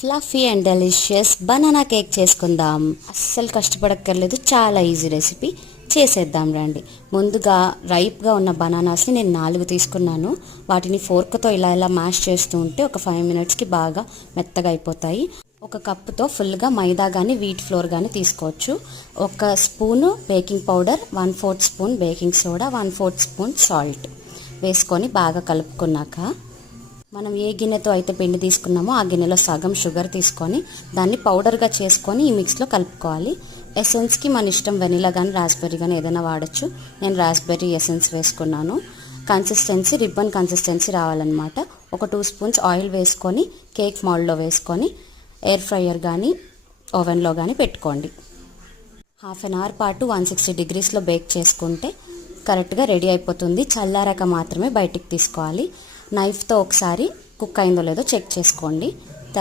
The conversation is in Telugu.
Fluffy and delicious banana cake చేసుకుందాం. అస్సలు కష్టపడక్కర్లేదు, చాలా ఈజీ రెసిపీ. చేసేద్దాం రండి. ముందుగా రైప్గా ఉన్న బనానాస్ని నేను 4 తీసుకున్నాను. వాటిని ఫోర్క్తో ఇలా మ్యాష్ చేస్తూ ఉంటే ఒక 5 మినిట్స్కి బాగా మెత్తగా అయిపోతాయి. ఒక కప్పుతో ఫుల్గా మైదా కానీ వీట్ ఫ్లోర్ కానీ తీసుకోవచ్చు. 1 spoon baking powder, 1/4 spoon baking soda, 1/4 spoon salt వేసుకొని బాగా కలుపుకున్నాక మనం ఏ గిన్నెతో అయితే పిండి తీసుకున్నామో ఆ గిన్నెలో సగం షుగర్ తీసుకొని దాన్ని పౌడర్గా చేసుకొని ఈ మిక్స్లో కలుపుకోవాలి. ఎసెన్స్కి మన ఇష్టం, వెనిలా కానీ రాస్బెర్రీ కానీ ఏదైనా వాడచ్చు. నేను రాస్బెర్రీ ఎసెన్స్ వేసుకున్నాను. కన్సిస్టెన్సీ రిబ్బన్ కన్సిస్టెన్సీ రావాలన్నమాట. ఒక 2 స్పూన్స్ ఆయిల్ వేసుకొని కేక్ మౌల్డ్లో వేసుకొని ఎయిర్ ఫ్రైయర్ కానీ ఓవెన్లో కానీ పెట్టుకోండి. హాఫ్ అన్ అవర్ పాటు 160 డిగ్రీస్లో బేక్ చేసుకుంటే కరెక్ట్గా రెడీ అయిపోతుంది. చల్లారాక మాత్రమే బయటికి తీసుకోవాలి. నైఫ్తో ఒకసారి కుక్ అయిందో లేదో చెక్ చేసుకోండి.